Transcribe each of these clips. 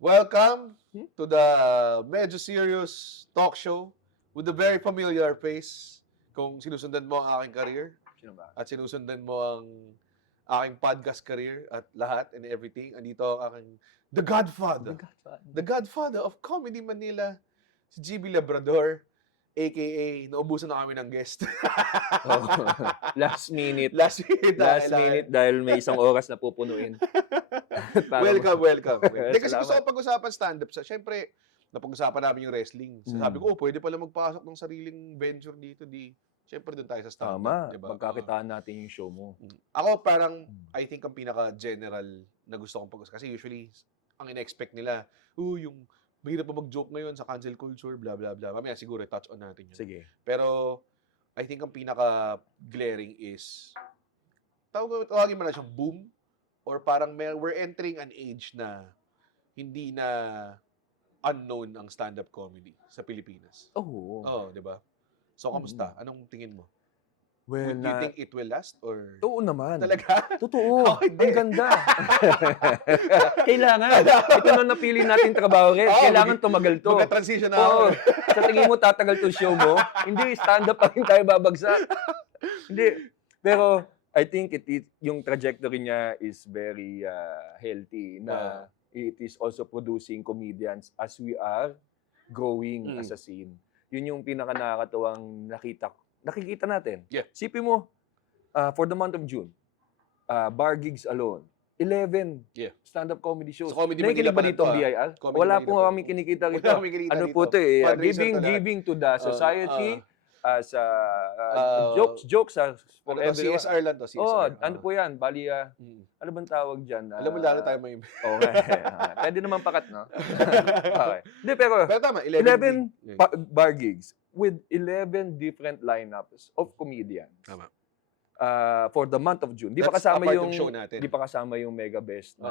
Welcome to the medyo serious talk show with a very familiar face. Kung sinusundan mo ang aking career Sino ba? at sinusundan mo ang aking podcast career at lahat and everything, andito ang aking The Godfather. The Godfather of Comedy Manila, si GB Labrador, aka naubusan na kami ng guest. Oh, last minute. Last minute. Last minute dahil may isang oras na pupunuin. Welcome. Hindi, kasi Salamat. gusto ko pag-usapan stand-up. Siyempre, napag-usapan namin yung wrestling. So, sabi ko, pwede pala magpasok ng sariling venture dito. Siyempre, doon tayo sa stand-up. Tama, Diba? magkakitaan natin yung show mo. Ako parang, I think ang pinaka-general na gusto kong pag-usapan. Kasi usually, ang in-expect nila, yung mahirap pa mag-joke ngayon sa cancel culture, blah, blah, blah. Mamaya siguro, touch on natin yun. Sige. Pero, I think ang pinaka-glaring is, tawagin mo na siyang boom, or parang we're entering an age na hindi na unknown ang stand-up comedy sa Pilipinas. Oo. Oo, di ba? So, kamusta? Anong tingin mo? Well, Do you think it will last? Or Oo naman. talaga? Totoo. Ako hindi. Ang ganda. Kailangan. Ito na napili natin trabaho rin. Oo, Kailangan tumagal to. Magka-transition na ako. Oo. Sa tingin mo tatagal to show mo? Hindi, stand-up pa rin tayo babagsak. Hindi. Pero, I think yung trajectory niya is very healthy na it is also producing comedians as we are growing as a scene. Yun yung pinaka-nakakatuwang nakikita natin. Yeah. Sipin mo, for the month of June, bar gigs alone, 11 stand-up comedy shows. So, Comedy Nakikinig Manila ba pa dito ang to, BIR? Comedy Wala Manila po pa. kami kinikita rito. Wala kami kinikita Ano dito. po ito eh, Fundraiser to lahat. giving to the society, as jokes for Ano to, everyone. CSR lang to, CSR. Oh, ano po yan? Bali, Mm. ano bang tawag dyan? Alam mo, lalo tayo may... Okay. Pwede naman pakat, no? Okay. Hindi, pero Pero tama, 11 Yeah. bar gigs with 11 different lineups of comedians. Tama. For the month of June. Di pa That's kasama apart yung yung show natin. Di pa kasama yung Mega Best na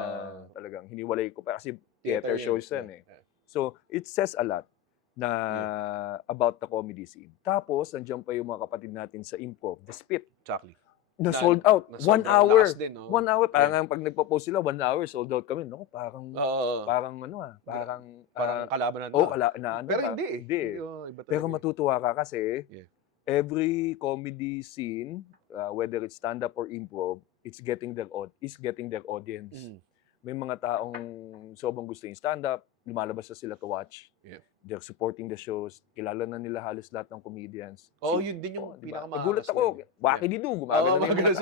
talagang hiniwalay ko pa kasi Theater theater yun. shows yan eh. So, it says a lot na about the comedy scene. Tapos, nandiyan pa yung mga kapatid natin sa improv, The Spit. Exactly. Na sold out. Na 1 sobrang hour. lakas din, no? 1 hour. Parang pag nagpo-post sila, 1 hour, sold out kami. No, parang Oo. parang ano Parang parang kalaban na. Pero Pero hindi. Hindi. Iba Pero talaga. matutuwa ka kasi Yeah. every comedy scene, whether it's stand-up or improv, is getting their audience. Mm. May mga taong sobrang gusto yung stand-up, lumalabas na sila to watch. Yeah. They're supporting the shows. Kilala na nila halos lahat ng comedians. Yun din yung diba? pinakamakakaswerte. Nagulat ako. Waki dido. Gumagano na yung mga mga ganun.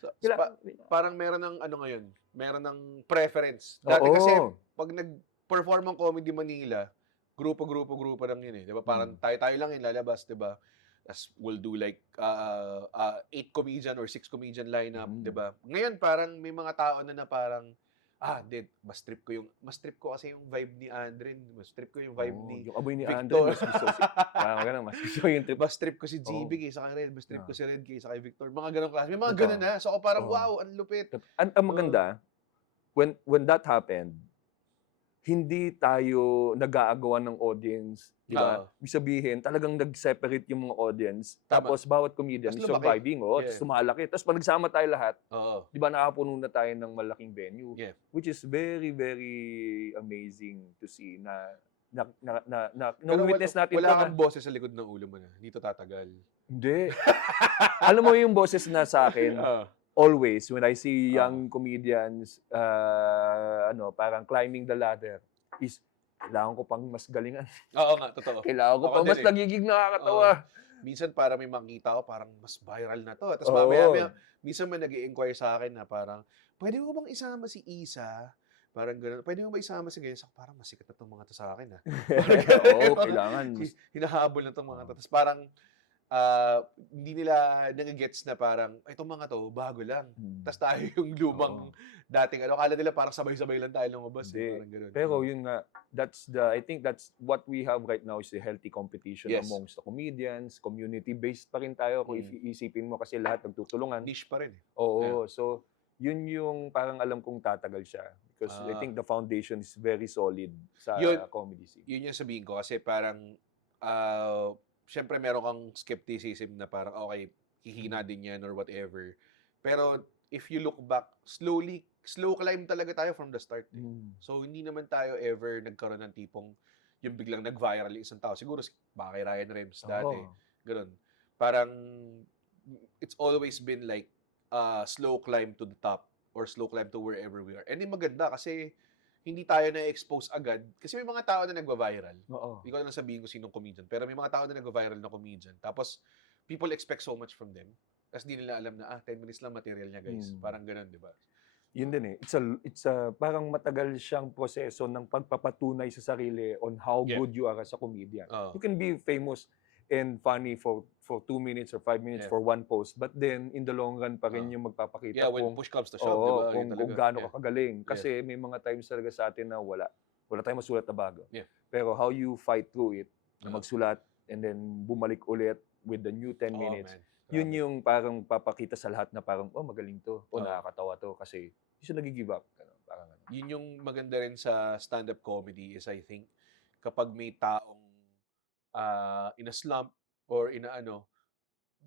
So, Kila- parang meron ng ngayon, meron ng preference. Oo. Dati kasi, pag nag-perform ang Comedy Manila, grupo lang yun eh. Diba? Parang tayo lang yung lalabas, diba? As we'll do like 8 comedian or 6 comedian lineup, diba? Ngayon parang may mga tao na parang mas trip ko kasi yung vibe ni Andren, mas trip ko yung vibe ni yung amoy ni Victor. Andre, mas gusto parang ganun, mas gusto yung trip. Mas trip ko si GB kaysa kay Red, mas trip ko si Red kaysa kay Victor. Mga ganong klase. May mga ganun na. So ako parang wow, ang lupit. Ang maganda, when that happened, hindi tayo nag-aagawan ng audience, di ba? Ibig sabihin, talagang nag-separate yung mga audience. Tama. Tapos bawat comedian Mas is lumaki. surviving, tapos lumalaki. Tapos pag nagsama tayo lahat, Oo. di ba nakapuno na tayo ng malaking venue, Yeah. which is very, very amazing to see na Pero witness natin wala to kang boses sa likod ng ulo mo na. Dito tatagal. Hindi. Alam mo yung boses na sa akin, always, when I see young comedians, parang climbing the ladder, is kailangan ko pang mas galingan. Oo nga, totoo. Kailangan ko Ako pang din mas nagiging nakakatawa. Minsan para may makita ko, parang mas viral na to. Tapos Oo. mamaya, minsan may nag-i-inquire sa akin na parang, pwede mo bang isama si Isa? Parang gano'n. Pwede mo ba isama si Gaya? Parang masikat na itong mga to sa akin. Oo, kailangan. Hinahabol na itong mga to. Tapos parang, hindi nila nag-gets na parang, itong mga to, bago lang. Tapos tayo yung lumang dating, akala nila parang sabay-sabay lang tayo lumabas. Parang gano'n. Pero yun nga, I think that's what we have right now is a healthy competition amongst the comedians, community-based pa rin tayo. Kung iisipin mo kasi lahat nagtutulungan. Niche pa rin. Oo, so yun yung parang alam kong tatagal siya. Because I think the foundation is very solid sa comedy scene. Yun yung sabihin ko kasi parang, syempre meron kang skepticism na parang, okay, hihina din yan or whatever. Pero if you look back, slowly slow climb talaga tayo from the start. Mm. So, hindi naman tayo ever nagkaroon ng tipong yung biglang nag-viral yung isang tao. Siguro, baka kay Ryan Rems dati. Oo. Ganun. Parang, it's always been like, slow climb to the top or slow climb to wherever we are. And yung maganda kasi, hindi tayo na-expose agad. Kasi may mga tao na nagva-viral. Oo. Hindi ko na lang sabihin kung sinong comedian. Pero may mga tao na nagva-viral na comedian. Tapos, people expect so much from them. Tapos di nila alam na, 10 minutes lang material niya, guys. Parang ganun, di ba? Yun din eh. It's a parang matagal siyang proseso ng pagpapatunay sa sarili on how Yeah. good you are as a comedian. Oo. You can be famous and funny for 2 minutes or 5 minutes Yeah. for one post, but then in the long run pa rin yung magpapakita Yeah, when kung push comes to shove, di oo, ba? Yun kung talaga. gaano Yeah. ka kagaling. Kasi may mga times talaga sa atin na wala tayong masulat na bago. Yeah. Pero how you fight through it, na Oo. magsulat and then bumalik ulit with the new 10 Oh, minutes. man. Yun Grabe. yung parang papakita sa lahat na parang, magaling to. Oo. Nakakatawa to. Kasi hindi siya nag-give up. Ganun, parang ano. Yun yung maganda rin sa stand-up comedy is I think kapag may taong in a slump or in a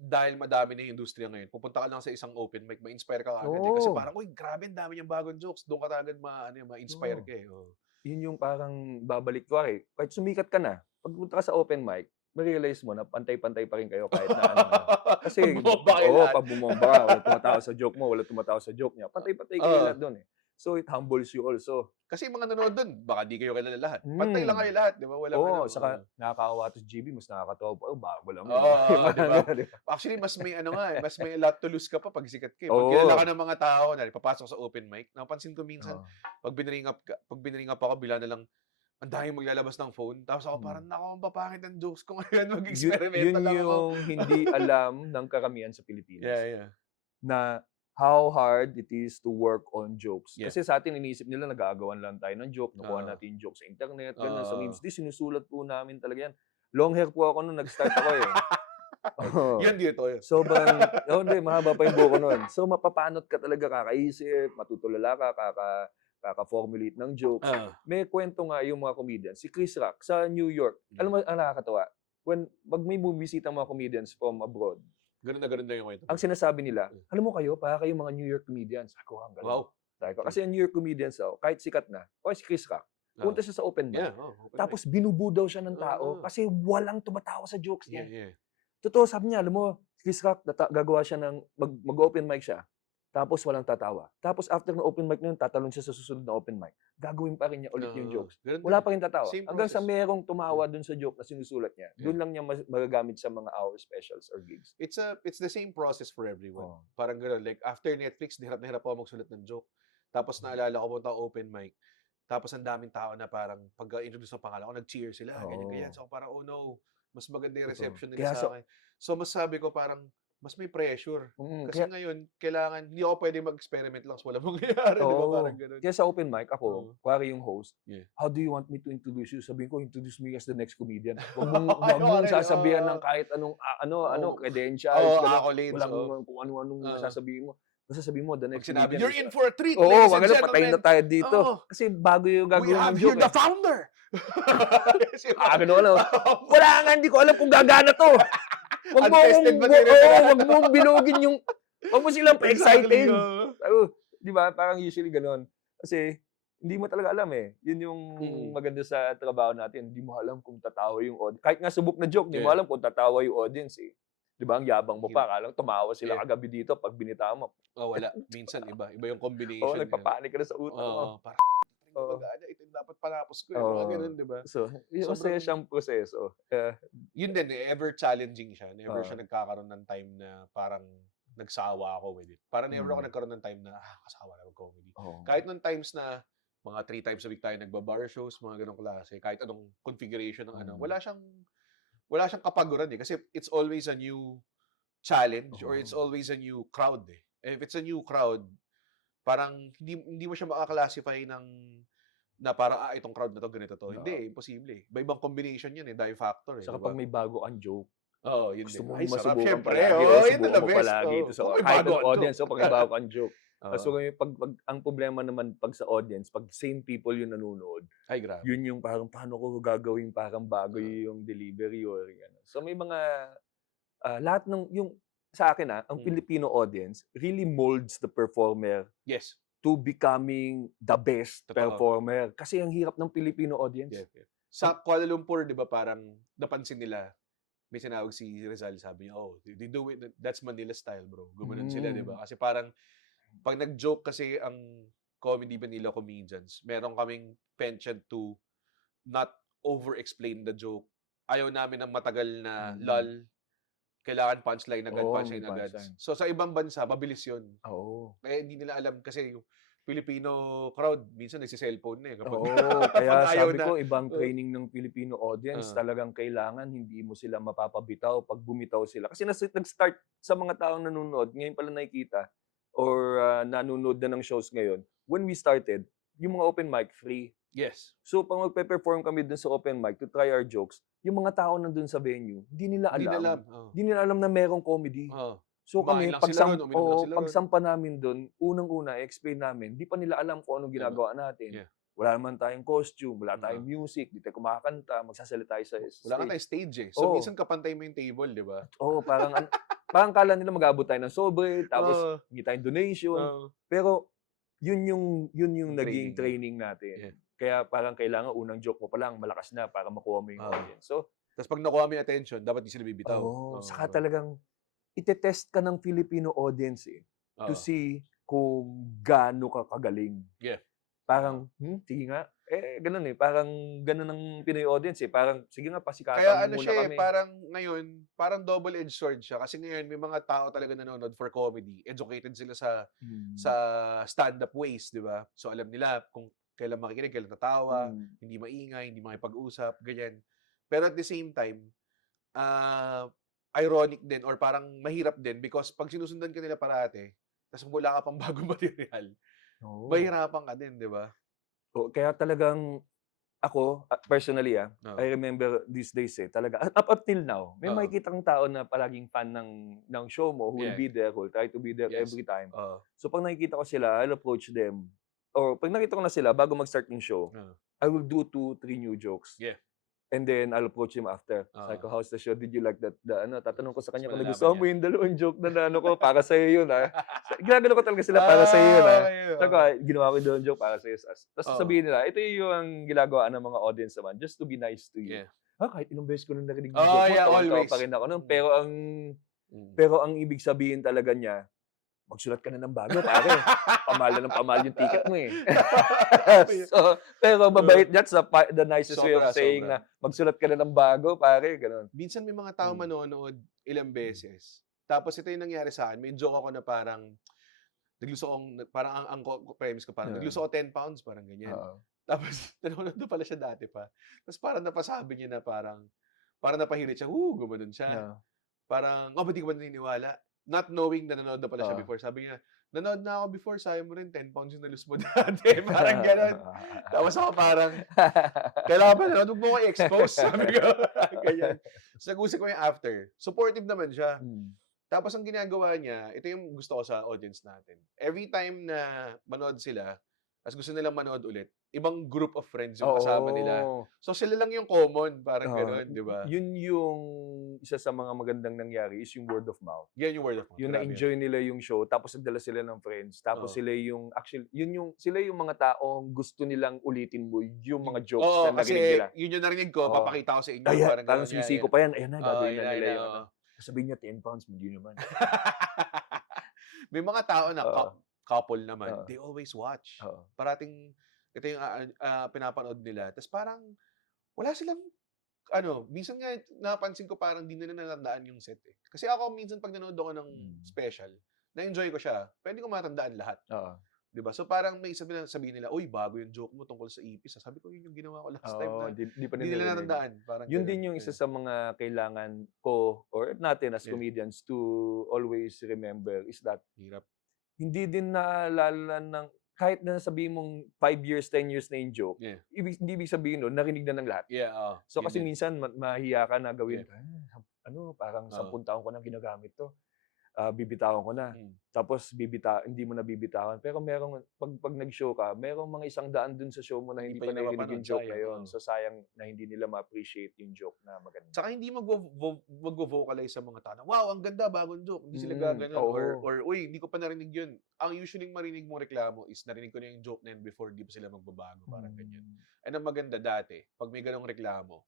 dahil madami na yung industriya ngayon, pupunta ka lang sa isang open mic, ma-inspire ka agad eh. Kasi Oo. parang, uy, grabe, ang dami niyang bagong jokes. Doon ka agad ma-inspire Oo. ka eh. Oh. Yun yung parang babalik ko kahit sumikat ka na, pagpunta ka sa open mic, ma-realize mo na pantay-pantay pa rin kayo kahit na ano. Kasi, Pag bumaba kayo lahat. pag bumaba ka, wala tumatawa sa joke mo, wala tumatawa sa joke niya. Pantay-pantay kayo Oo. lahat doon eh. So, it humbles you also. Kasi yung mga nanonood doon, baka di kayo kilala lahat. Pantay lang kayo lahat, di ba? Walang Saka nakakaawa to GB, mas nakakatawa pa. Bago lang yun. Oo, di ba? Di ba? Actually, mas may mas may a lot to lose ka pa pag sikat ka. Pag Oo. kilala ka ng mga tao, papasok sa open mic, napansin ko minsan, Oo. pag biniring up ako, bila na lang, ang daming maglalabas ng phone. Tapos ako parang, nako, ang papangit ng jokes ko ngayon. Mag-experiment Yun lang ako. yung hindi alam ng karamihan sa Pilipinas. Yeah. Na how hard it is to work on jokes. Yeah. Kasi sa atin, iniisip nila, nagagawan lang tayo ng joke, nakuha Oo. natin yung joke sa internet, ganun, sa Oo. memes. Di, sinusulat po namin talaga yan. Long hair po ako nung nag-start ako eh. Oo. Yan dito. Yun. Sobrang, hindi, mahaba pa yung buko nun. So, mapapanot ka talaga, kakaisip, matutulala ka, kaka-formulate ng jokes. May kwento nga yung mga comedians. Si Chris Rock sa New York. Alam mo, ang nakakatawa. Pag may bumisita mga comedians from abroad, Ganun na yung kwento. ang sinasabi nila, alam mo kayo, para kayong mga New York comedians. Ako, ang galing. Wow. Sabi ko, kasi ang New York comedians, kahit sikat na, o si Chris Rock, punta siya sa open mic. Yeah, open Tapos binubu daw siya ng tao Oo. kasi walang tumatawa sa jokes mic. niya. Yeah. Totoo, sabi niya, alam mo, Chris Rock, gagawa siya ng, mag-open mic siya, tapos walang tatawa. Tapos after ng open mic na yun, tatalon siya sa susunod na open mic. Gagawin pa rin niya ulit yung jokes. Ganun Wala din. pa rin tatawa. Same Hanggang sa process. merong tumawa dun sa joke na sinusulat niya. Doon lang niya magagamit sa mga hour specials or gigs. It's the same process for everyone. Oo. Parang gano'n. Like, after Netflix, na hirap ako magsulat ng joke. Tapos naalala ko punta open mic. Tapos ang daming tao na parang pag-introduce ng pangalan ko, nag-cheer sila. Ganyan. So parang, oh no, mas maganda yung reception nila sa akin. So mas sabi ko parang, mas may pressure. Kasi ngayon, kailangan, hindi ako pwede mag-experiment lang sa walang mangyayari. Di ba? Parang gano'n. Kaya sa open mic, ako, kuwari yung host, Yeah. how do you want me to introduce you? Sabihin ko, introduce me as the next comedian. Huwag mong sasabihan ng kahit anong, credentials. Accolades. Walang kung ano-anong sasabihin mo. Basta sabihin mo, the next Sinabi, comedian. you're in for a treat, Oo, ladies and wag gentlemen. patayin na tayo dito. Oo. Kasi bago yung We gagawin have ng here joke. the founder. Wala nga, hindi ko alam kung gagana to. Untested material. Wag mong bilugin yung, wag mo silang pa-excited. Exactly. Di ba? Parang usually ganun. Kasi, hindi mo talaga alam eh. Yun yung maganda sa trabaho natin. Hindi mo alam kung tatawa yung audience. Kahit nga subok na joke, hindi mo alam kung tatawa yung audience eh. Di ba? Ang yabang mo pa. Kalang tumawa sila kagabi dito pag binita mo. Wala. Minsan iba. Iba yung combination. Nagpapanik ka na sa utak mo. Parang, ito yung dapat panapos ko. Mga ganun, di ba? So, yung masaya siyang proseso. Yun din, ever challenging siya. Never siya nagkakaroon ng time na parang nagsawa ako with it. Parang never ako nagkaroon ng time na, kasawa na mag-comedy. Kahit nung times na mga 3 times a week tayo nagba-bar shows, mga ganong klase, kahit anong configuration ng wala siyang kapaguran eh. Kasi it's always a new challenge or it's always a new crowd eh. If it's a new crowd, parang hindi mo siya maka-classify na parang itong crowd na to ganito to. Hindi, imposible. Iba-ibang combination 'yan eh, die factor eh. Saka Diba? pag may bago ang joke, yun gusto din. mo Ay, sarap masubukan syempre. palagi. Yun Subukan the mo best. palagi ito sa Kung may kahit bago ang ang audience, pag may bago ang joke. So, pag ang problema naman pag sa audience, pag same people yung nanonood, Ay, grabe. yun yung parang paano ko gagawin parang bago yung delivery or ano. So may mga lahat ng yung sa akin ang Filipino audience really molds the performer Yes. to becoming the best Totoo. performer. Kasi ang hirap ng Filipino audience. Yeah. Sa Kuala Lumpur, di ba, parang napansin nila, may sinawag si Rizal, sabi niya, oh, they do it, that's Manila style, bro. Gumanon sila, di ba? Kasi parang, pag nag-joke kasi ang comedy Manila comedians, meron kaming penchant to not over-explain the joke. Ayaw namin ng matagal na lol. Kailangan punchline agad, Oo, punchline may agad. punchline. So, sa ibang bansa, mabilis yun. Oo. Kaya hindi nila alam kasi yung Filipino crowd, minsan nagsi-cellphone na eh. Kapag, Oo, kapag kaya ayaw sabi na. ko, ibang training ng Filipino audience, Ah. talagang kailangan hindi mo sila mapapabitaw pag bumitaw sila. Kasi nag-start sa mga taong nanonood, ngayon pala nakikita, or nanonood na ng shows ngayon, when we started, yung mga open mic, free. Yes. So, pag magpe-perform kami dun sa open mic to try our jokes, yung mga tao nandun sa venue, hindi nila Hindi alam. na alam. Oh. Hindi nila alam na merong comedy. Oh. So Kumain kami, lang sila ron, uminom lang sila ron. pagsampa namin doon, unang-una, explain namin, di pa nila alam kung anong ginagawa natin. Yeah. Wala naman tayong costume, wala tayong music, di tayo kumakanta, magsasalita tayo sa stage. Wala ka tayong stage eh. So, Oo. minsan kapantay mo yung table, di ba? Oo, parang kala nila mag-abot tayo ng sobre, tapos Oo. hingi tayong donation. Oo. Pero, yun yung naging Training. training natin. Yeah. Kaya parang kailangan unang joke mo pa lang, malakas na para makuha mo yung audience. So, Tapos pag nakuha mo yung attention, dapat di sila bibitaw. saka talagang itetest ka ng Filipino audience to Oo. see kung gaano ka kagaling. Yeah. Parang, sige nga. Ganun parang ganun ang Pinoy audience Parang, sige nga, pasikatan Kaya mo muna siya kami. parang ngayon, parang double-edged sword siya. Kasi ngayon, may mga tao talaga nanonood for comedy. Educated sila sa stand-up ways, di ba? So, alam nila kung kailan makikinig, kailan tatawa, hindi maingay, hindi makipag-usap, ganyan. Pero at the same time, ironic din or parang mahirap din because pag sinusundan ka nila parate, tapos wala ka pang bagong material, mahirapan ka din, di ba? Kaya talagang ako, personally, I remember these days talaga, up until now, may makikita kang tao na palaging fan ng show mo, who will be there, who will try to be there every time. So pag nakikita ko sila, I'll approach them. Or pag nakita ko na sila, bago mag-start yung show, I will do 2-3 new jokes. Yeah. And then I'll approach him after. Sabi ko, how's the show? Did you like that? Tatanong ko sa kanya kung Malalaman nagustuhan mo yung dalawang joke na ko, para sa'yo yun Ginagano ko talaga sila para sa'yo yun Sabi ko, ginawa ko yung dalawang joke para sa'yo. Tapos sasabihin nila, ito yung ginagawa ng mga audience naman, just to be nice to you. Yeah. Kahit ilang beses ko nang narinig yung joke mo, always. pa rin ako nun. Pero ang ibig sabihin talaga niya, magsulat ka na ng bago, pare. Pamal na ng pamal yung ticket mo pero mabait, that's the nicest way of saying na magsulat ka na ng bago, pare. Ganun. Minsan may mga tao manonood ilang beses. Tapos ito yung nangyari sa akin. May joke ako na parang nagluso akong, parang ang premise ko, parang nagluso ako 10 pounds, parang ganyan. Tapos nanonood na pala siya dati pa. Tapos parang napasabi niya na parang napahirit siya, gumanon siya. Parang, ba't di ko ba naniniwala? Not knowing na nanonood na pala siya before. Sabi niya, nanood na ako before, sabi mo rin, 10 pounds yung nalus mo dati. Parang gano'n. Tapos ako parang, kailangan pa nanood, huwag mo ko i-expose. Sabi ko, ganyan. So, nag-usap ko yung after. Supportive naman siya. Tapos ang ginagawa niya, ito yung gusto ko sa audience natin. Every time na manood sila, as gusto nilang manood ulit, ibang group of friends yung kasama nila. So sila lang yung common, parang gano'n, di ba? Yun yung isa sa mga magandang nangyari is yung word of mouth. Yan yung word of mouth. Yung na-enjoy nila yung show, tapos nagdala sila ng friends, tapos sila yung, actually, sila yung mga taong gusto nilang ulitin mo, yung mga jokes na narinig nila. Yun yung narinig ko, papakita ko sa inyo. Parang sumisi ko pa yan, ayan na, gagawin na nila yun. Sabihin niya, 10 pounds, hindi naman. May mga tao na couple naman, they always watch. Parating, ito yung pinapanood nila. Tapos parang, wala silang, minsan nga, napansin ko parang di nila natandaan yung set Kasi ako, minsan pag nanood ako ng special, na-enjoy ko siya, pwede ko matandaan lahat. Diba? So parang may sabihin nila, uy, bago yung joke mo tungkol sa ipis. Sabi ko, yun yung ginawa ko last time na di pa hindi nila natandaan. Parang yun din yung isa sa mga kailangan ko, or natin as comedians, to always remember is that, hirap. Hindi din naalala ng, kahit na sabihin mong 5 years, 10 years na yung joke, hindi ibig sabihin nun, narinig na ng lahat. So kasi minsan, mahiya ka na gawin, parang 10 taon ko nang ginagamit to. bibitawan ko na. Mm. Tapos hindi mo na bibitawan. Pero pag nag-show ka, merong mga 100 dun sa show mo na Hindi hindi pa pa yun naririnig napapanood, yung joke na sayang, yun. oo. So sayang na hindi nila ma-appreciate yung joke na maganda. Tsaka hindi magvo-vocalize sa mga tao na, "Wow, ang ganda, bagong joke." Hindi sila gaganon Oo. or, "Uy, hindi ko pa narinig yun." Ang usually marinig mong reklamo is, "Narinig ko na yung joke na yun before, di pa sila magbabago." Parang ganyan. Hmm. And ang maganda dati, 'pag may ganong reklamo,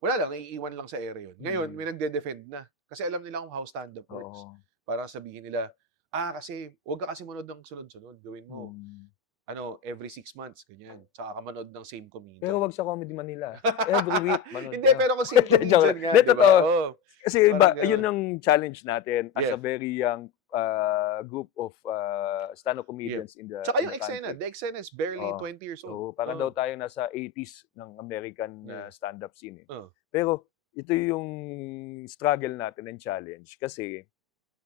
wala lang, naiiwan lang sa ere yun. Ngayon, may nagde-defend na. Kasi alam nila kung how stand-up works. Oo. Parang sabihin nila, kasi huwag ka kasi manood ng sunod-sunod. Gawin mo, Hmm. every 6 months, ganyan. Tsaka ka manood ng same Pero comedian. wag sa Comedy Manila. Every week manood Hindi, ka. pero kung same Joke comedian lang. nga, Hindi, di ba? totoo. Oo, Kasi parang yun gano'n. ang challenge natin as a Yes. very young group of stand-up Yeah. comedians in the Tsaka yung country. The Eksena is barely Oo. 20 years Oo, old. para Oo. daw tayo nasa 80s ng American Yeah. stand-up scene. Oo. Pero ito yung struggle natin and challenge kasi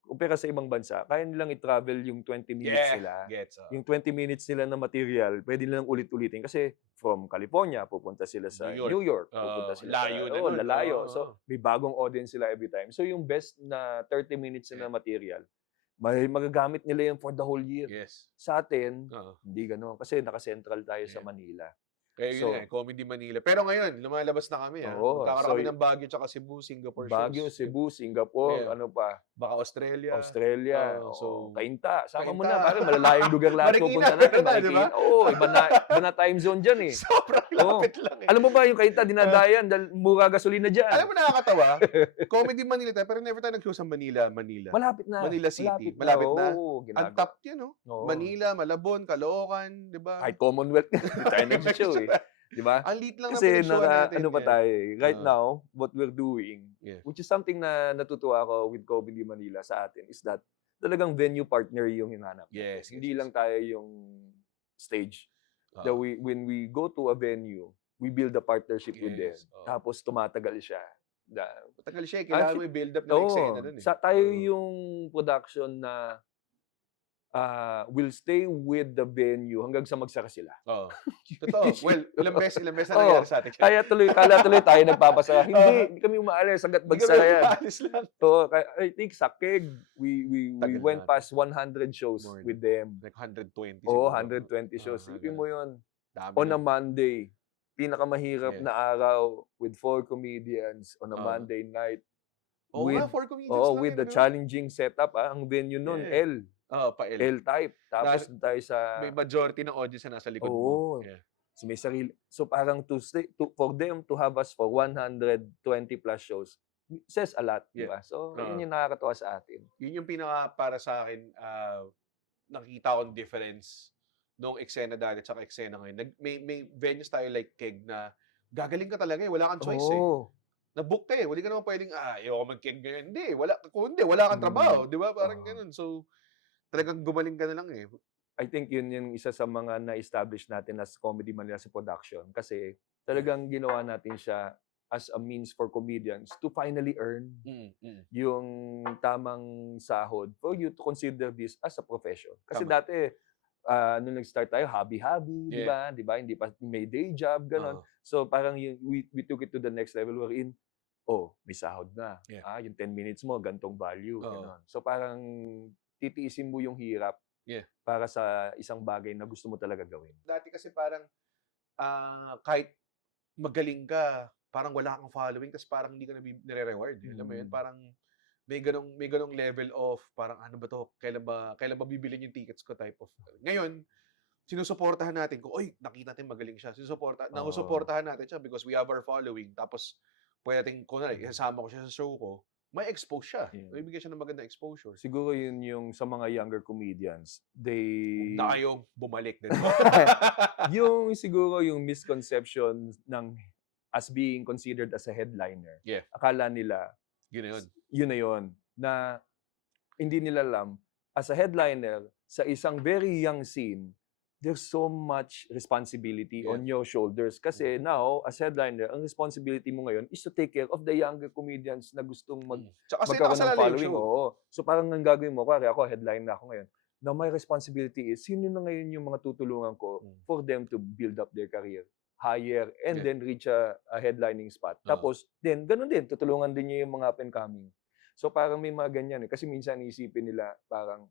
kumpara sa ibang bansa, kaya nilang i-travel yung 20 minutes nila. Gets. Yung 20 minutes nila na material, pwede nilang ulit-ulitin kasi from California, pupunta sila sa New York, pupunta sila layo sa, na nun. lalayo. Oo. So, may bagong audience sila every time. So, yung best na 30 minutes na material, may magagamit nila yun for the whole year. Yes. Sa atin, Oo. hindi gano'n. Kasi naka-central tayo sa Yeah. Manila. Kaya yun nga, Comedy Manila. Pero ngayon, lumalabas na kami. Oo, Magkakaroon so kami ng Baguio tsaka Cebu, Singapore Baguio, shows. Cebu, Singapore, Yeah. ano pa, Baka Australia. Australia, So, Cainta. Sama mo Cainta. na, pare, malalayong lugar lahat Marikina, pupunta natin. meron na, di ba? Marikina. Oo, iba na time zone dyan eh. Sobrang Oo. lapit lang eh. Alam mo ba yung Cainta, dinadayan dahil mura gasolina dyan. Alam mo, nakakatawa, Comedy Manila tayo, pero never tayo nag-show sa Manila. Malapit na. Manila City. Malapit na. Oo, Ang ginagawa. top yan, no? Oo. Manila, Malabon, Caloocan, di ba? Kahit Commonwealth, hindi tayo nag-show eh. Di ba? Ang liit lang na Kasi pinag-showan natin. ano pa tayo eh. Right Oo. now, what we're doing, Yeah. which is something na natutuwa ako with Comedy Manila sa atin, is that talagang venue partner yung hinanap. Yes. Hindi lang tayo yung stage. Oo. When we go to a venue, we build a partnership with them. Yes, oo. Tapos tumatagal siya. Matagal siya, kailangan mo i-build up na eksena dun eh. Tayo Oo. yung production na will stay with the venue hanggang sa magsara sila. Oo. Totoo. Well, ilang beses na Oo. nangyari sa atin. Kala tuloy tayo nagpapasara. Hindi kami umaalis hanggat magsara yan. Paalis lang. So, I think sa Keg, we Tagal went natin. past 100 shows More with them. Like 120 Oo, siguro. 120 shows. Isipin mo yun. Dami On a nun. Monday, pinakamahirap Yeah. na araw with 4 comedians on a Oo. Monday night. Oo nga, with- 4 comedians lang with yun, the ano? challenging setup. Ang venue nun, Yeah. L. Pa-L. L-type. Tapos tayo sa... May majority ng audience na nasa likod Oo. mo. Yeah. So may sarili. So parang for them to have us for 120 plus shows says a lot, di Yeah. ba? So Oo. yun yung nakakatawa sa atin. Yun yung pinaka para sa akin, nakita kong difference nung eksena dati at eksena ngayon. May venues tayo like Keg na gagaling ka talaga eh. Wala kang choice eh. Oo. Na-book ka eh. Hindi ka naman pwedeng, ayoko mag-Keg ngayon. Hindi, wala kang trabaho. Di ba? Parang Oo. ganun. So, talagang gumaling ka na lang eh. I think yun yung isa sa mga na-establish natin as Comedy Manila sa production kasi talagang ginawa natin siya as a means for comedians to finally earn yung tamang sahod for you to consider this as a profession. Kasi Tama. dati, nung nag-start tayo, hobby-hobby, di ba? Hindi pa may day job, ganon. Oo. So parang we took it to the next level wherein, may sahod na. Yeah. Yung 10 minutes mo, gantong value. Oo. Ganon. So parang titiisin mo yung hirap Yeah. para sa isang bagay na gusto mo talaga gawin. Dati kasi parang, kahit magaling ka, parang wala kang following, tapos parang hindi ka nire-reward. Alam mo yun? Parang may ganong level of, parang ano ba to? Kailan ba bibilin yung tickets ko type of. Ngayon, sinusuportahan natin kung, nakita natin magaling siya. Nakusuportahan natin siya because we have our following. Tapos, pwede natin, isasama ko siya sa show ko, may expose siya. Yeah. May bigyan siya ng magandang exposure. Siguro yun yung sa mga younger comedians, Na kayong bumalik din. yung siguro yung misconception ng as being considered as a headliner. Yeah. Akala nila, Yun na yun. yun na yun, na hindi nila alam, as a headliner, sa isang very young scene, there's so much responsibility Yeah. on your shoulders. Kasi now, as headliner, ang responsibility mo ngayon is to take care of the younger comedians na gustong Tsaka kasi magkaroon ng nakasalala yung following. show. Oo. So parang ang gagawin mo, kaya ako, headline na ako ngayon. Now my responsibility is, sino na ngayon yung mga tutulungan ko for them to build up their career higher and Yeah. then reach a headlining spot. Tapos, then, ganun din, tutulungan din niya yung mga up and coming. So parang may mga ganyan eh. Kasi minsan iisipin nila parang,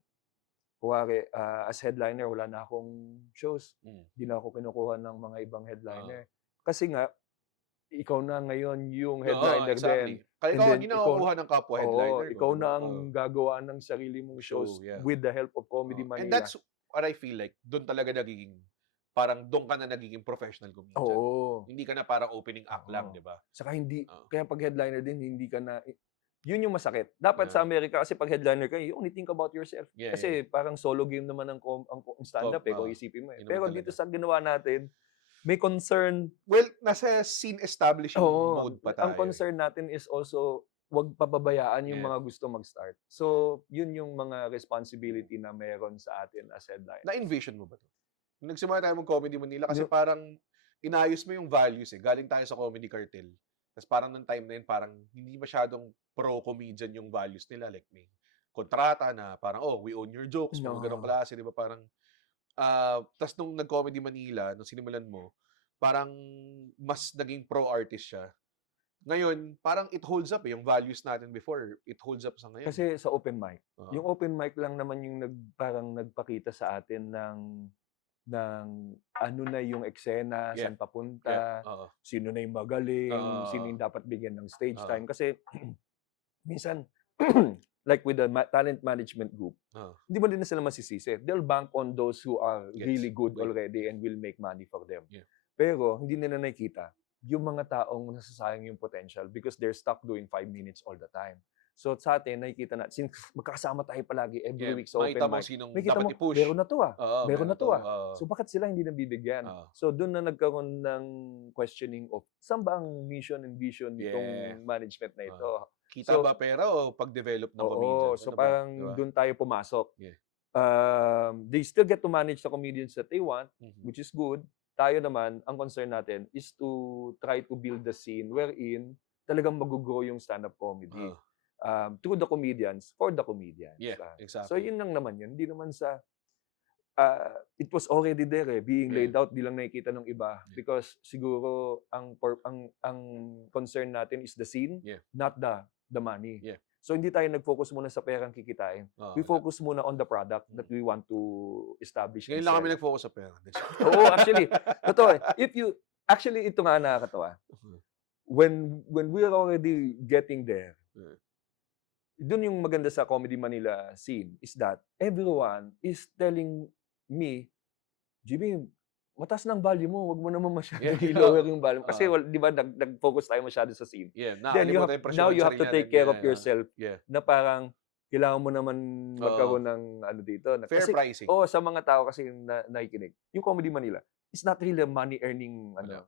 kuwari, as headliner, wala na akong shows. Di na ako kinukuha ng mga ibang headliner. Kasi nga, ikaw na ngayon yung Oo, headliner exactly. din. Kaya And ikaw then hindi ikaw, nakukuha ng kapwa oo, headliner mo, ikaw di na ba? ang gagawa ng sarili mong shows Show, yeah. with the help of Comedy And Manila. that's what I feel like. Doon talaga nagiging, parang doon ka na nagiging professional comedian. Oo. Hindi ka na parang opening act lang, Oo. di ba? Saka hindi, Oo. kaya pag headliner din, hindi ka na, yun yung masakit. Dapat sa Yeah. Amerika kasi pag headliner ka, you only think about yourself. Yeah, Kasi parang solo game naman ang stand-up eh, kung isipin mo eh. yun naman Pero talaga. dito sa ginawa natin, may concern. Well, nasa scene establishing Oo, mode pa ang tayo. concern natin is also, wag pababayaan yung Yeah. mga gusto mag-start. So, yun yung mga responsibility na meron sa atin as headliner. Na-envision mo ba to? Nung nagsimula tayo mag-Comedy Manila kasi No. parang inayos mo yung values eh. Galing tayo sa Comedy Cartel. Tapos parang nung time na yun, parang hindi masyadong pro-comedian yung values nila. Like may kontrata na parang, oh, we own your jokes, mga ganong No. klase, di ba? Parang, tapos nung nag-Comedy Manila, nung sinimulan mo, parang mas naging pro-artist siya. Ngayon, parang it holds up eh. Yung values natin before, it holds up sa ngayon. Kasi sa open mic, Oo. yung open mic lang naman yung parang nagpakita sa atin ng ano na yung eksena, Yeah. saan papunta, Oo. sino na yung magaling, Oo. sino yung dapat bigyan ng stage Oo. time. Kasi minsan, like with the talent management group, Oo. hindi mo din na sila masisisi. They'll bank on those who are Yes. really good Wait. already and will make money for them. Yeah. Pero hindi nila nakikita yung mga taong nasasayang yung potential because they're stuck doing 5 minutes all the time. So sa atin, nakikita natin, since magkakasama tayo palagi every week sa open makita mo mic, sinong makikita dapat mo, i-push. meron na to ah. Oo, Meron na to ah. Oo. So bakit sila hindi nabibigyan? Oo. So doon na nagkaroon ng questioning of saan ba ang mission and vision nitong management na ito? Kita ba pera o pag-develop ng comedian? Oo, so Ano ba? parang Diba? doon tayo pumasok. Yeah. They still get to manage the comedians that they want, Mhm. which is good. Tayo naman, ang concern natin is to try to build the scene wherein talagang mag-grow yung stand-up comedy. Oo. To the comedians, for the comedians. Yeah, So exactly. yun lang naman yun. Hindi naman sa, it was already there being laid out, di lang nakikita ng iba. Yeah. Because siguro, ang concern natin is the scene, Yeah. not the money. Yeah. So hindi tayo nag-focus muna sa perang kikitain. Oo. We focus muna on the product that we want to establish. Ngayon and lang sell. kami nag-focus sa pera. Oo, actually. Totoo eh. Actually, ito nga nakakatawa. When we're already getting there, dun yung maganda sa Comedy Manila scene is that everyone is telling me, Jimmy, mataas ng value mo, wag mo naman masyado i-lower yung value. Kasi di ba nag-focus tayo masyado sa scene. Yeah, Then now you have to take care of yourself. Yeah. Na parang kailangan mo naman magkaroon ng ano dito. Fair Kasi, pricing. sa mga tao kasi nakikinig. Yung Comedy Manila, it's not really a money earning ano.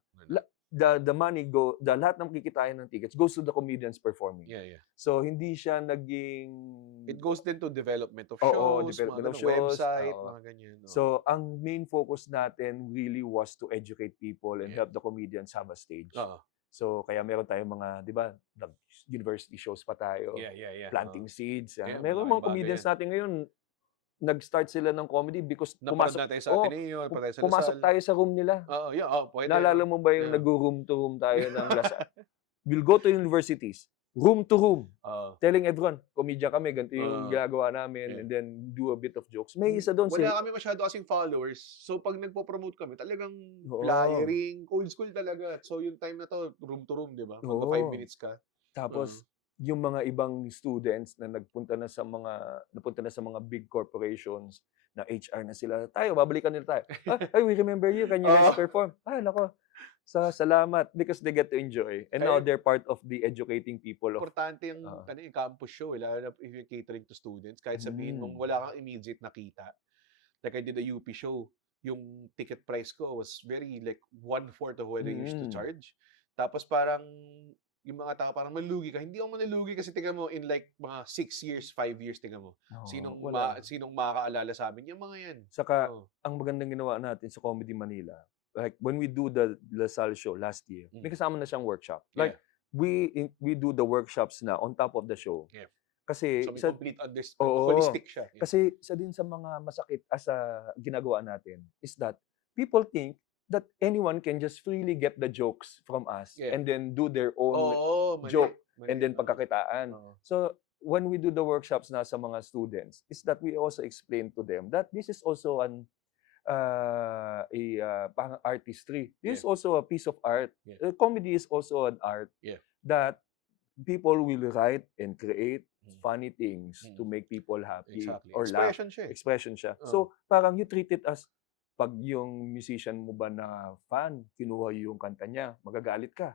The money lahat ng kikitain ng tickets goes to the comedians performing. Yeah. So hindi siya naging It goes din to development of Oo, shows, development mga of ganun, shows, website, oo. mga ganyan. So ang main focus natin really was to educate people and Yeah. help the comedians have a stage. Oo. So kaya meron tayong mga, 'di ba, university shows pa tayo. Yeah. Planting seeds. Yeah, Meron malaking mga comedians bagay natin ngayon, nag-start sila ng comedy because Napanood natin sa Ateneo, patay sa pumasok Lasal. tayo sa room nila. Oo, yeah, pwede. Naalala mo ba yung Yeah. nag-room to room tayo ng Lasal? We'll go to universities, room to room, telling everyone, komedya kami, ganito yung ginagawa namin, Yeah. and then do a bit of jokes. May isa doon Wala kami masyado kasing followers. So pag nagpo-promote kami, talagang Oo. flyering, old school talaga. So yung time na to, room to room, di ba? Magpa 5 Oo. minutes ka. Tapos yung mga ibang students na napunta na sa mga big corporations na HR na sila, tayo, babalikan nila tayo. We remember you, can you guys perform? Nako, salamat because they get to enjoy. And now they're part of the educating people of Importante yung, yung campus show, lalo na if you're catering to students. Kahit sabihin mong wala kang immediate nakita. Like I did a UP show, yung ticket price ko was very like 1/4 of what I used to charge. Tapos parang yung mga tao parang malugi ka. Hindi ako malugi kasi tingnan mo in like mga 6 years, 5 years, tingnan mo. Sinong makakaalala sa amin? Yung mga yan. Saka, ang magandang ginawa natin sa Comedy Manila, like when we do the Lasal show last year, may kasama na siyang workshop. Like, we do the workshops na on top of the show. Yeah. Kasi, so may complete holistic siya. Yeah. Kasi isa din sa mga masakit sa ginagawa natin is that people think that anyone can just freely get the jokes from us and then do their own joke and then pagkakitaan. So, when we do the workshops na sa mga students, is that we also explain to them that this is also parang artistry. This is also a piece of art. Yeah. Comedy is also an art that people will write and create funny things to make people happy or laugh. Expression siya. Expression siya. So, parang you treat it as pag yung musician mo ba na fan, kinuha yung kanta niya, magagalit ka.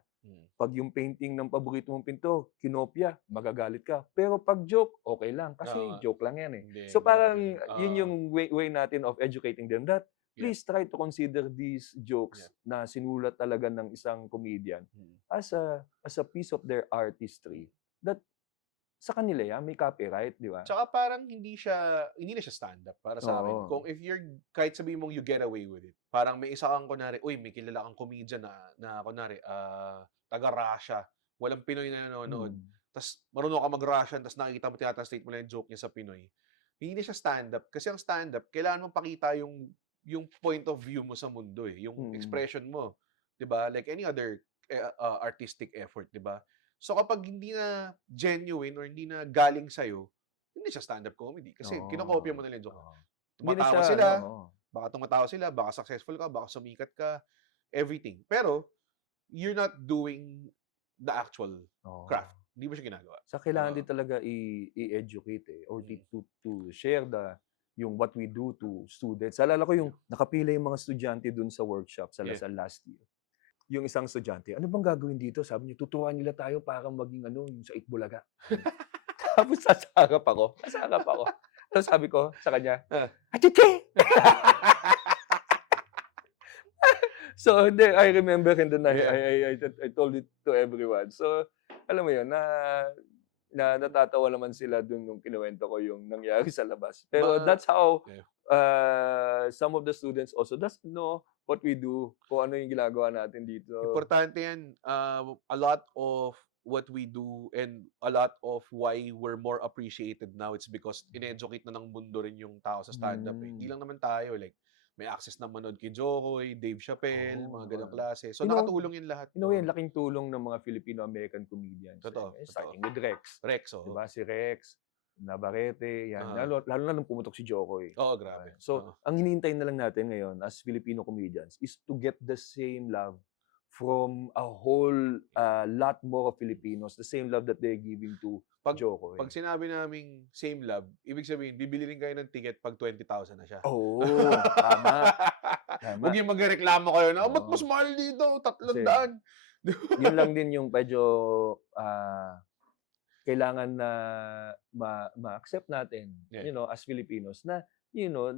Pag yung painting ng paborito mong pinto, kinopya, magagalit ka. Pero pag joke, okay lang. Kasi joke lang yan eh. So parang yun yung way natin of educating them that please try to consider these jokes na sinulat talaga ng isang comedian as a piece of their artistry that sa kanila yan, may copyright, di ba? Tsaka parang hindi na siya stand-up para sa akin. Kung if kahit sabihin mong you get away with it, parang may isa kang kunwari, uy, may kilala kang comedian na kunwari, taga-Russia, walang Pinoy na nanonood, tapos marunong ka mag-Russian, tapos nakikita mo, tinatranslate mo lang yung joke niya sa Pinoy. Hindi na siya stand-up. Kasi ang stand-up, kailangan mong pakita yung point of view mo sa mundo eh, yung expression mo. Di ba? Like any other artistic effort, di ba? So kapag hindi na genuine or hindi na galing sa'yo, hindi siya stand-up comedy. Kasi kinokopya mo na lang yung joke. Tumatawa sila, baka tumatawa sila, baka successful ka, baka sumikat ka, everything. Pero, you're not doing the actual craft. Hindi mo siya ginagawa. Sa kailangan din talaga i-educate or to share yung what we do to students. Alala ko yung nakapila yung mga estudyante dun sa workshop sa Lasal last year. Yung isang estudyante, ano bang gagawin dito? Sabi niya, tuturuan nila tayo para maging yung sa Itbulaga. Tapos sasarap ako. Tapos sabi ko sa kanya, Achike! So, I remember and then I told it to everyone. So, alam mo yun, natatawa naman sila dun nung kinuwento ko yung nangyari sa labas. Pero that's how some of the students also doesn't know what we do, kung ano yung ginagawa natin dito. Importante yan. A lot of what we do and a lot of why we're more appreciated now, it's because in-educate na ng mundo rin yung tao sa stand-up. Hindi lang naman tayo, like, may access na manood kay Jokoy, Dave Chappelle, mga ganang klase. So, nakatulong yun lahat. Yung laking tulong ng mga Filipino-American comedians. Totoo. Starting with Rex. Rex, Diba? Si Rex, Navarrete, yan. Lalo na nung pumutok si Jokoy. Grabe. So, ang hinihintay na lang natin ngayon as Filipino comedians is to get the same love from a whole lot more of Filipinos, the same love that they're giving to Jokoy. Pag sinabi naming same love, ibig sabihin, bibili rin kayo ng ticket pag 20,000 na siya. Tama. Huwag yung magreklamo kayo na, ba't mas mahal dito? 300. Yun lang din yung medyo kailangan na ma-accept natin, as Filipinos, na,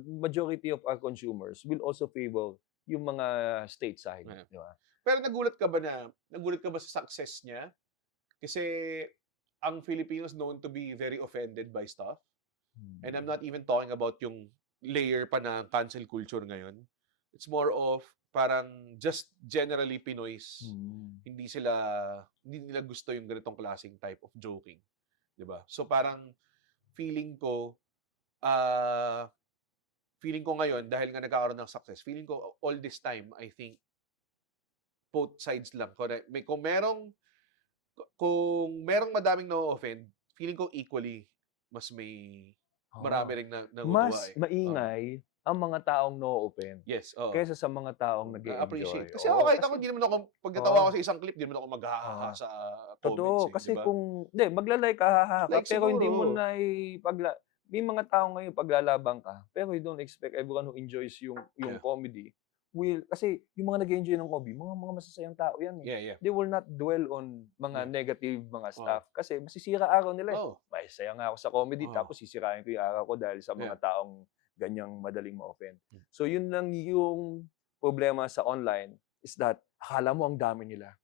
majority of our consumers will also favor yung mga stateside. Di ba? Pero nagulat ka ba sa success niya? Kasi ang Filipinos known to be very offended by stuff. And I'm not even talking about yung layer pa na cancel culture ngayon. It's more of parang just generally Pinoys, hindi nila gusto yung ganitong klaseng type of joking. 'Di ba? So parang feeling ko ngayon, dahil nga nagkakaroon ng success, feeling ko all this time, I think, both sides lang. Correct? Kung merong madaming na-offend, feeling ko equally, mas may marami ring natutuwa. Mas maingay ang mga taong no-offend. Yes, kaysa sa mga taong nag-e-enjoy. Kasi ako kahit ako, hindi naman ako, pag natawa ko sa isang clip, hindi naman ako maghahaha sa comments. Totoo, kasi diba? Magla-like ka, haha ka, like, pero siguro, hindi mo na may mga tao ngayon paglalabang ka, pero you don't expect everyone who enjoys yung comedy kasi yung mga nag-enjoy ng comedy, mga masasayang tao yan. They will not dwell on mga negative mga stuff kasi masisira araw nila. May saya nga ako sa comedy tapos sisirain ko yung araw ko dahil sa mga taong ganyang madaling ma-offend. So yun lang yung problema sa online is that akala mo ang dami nila.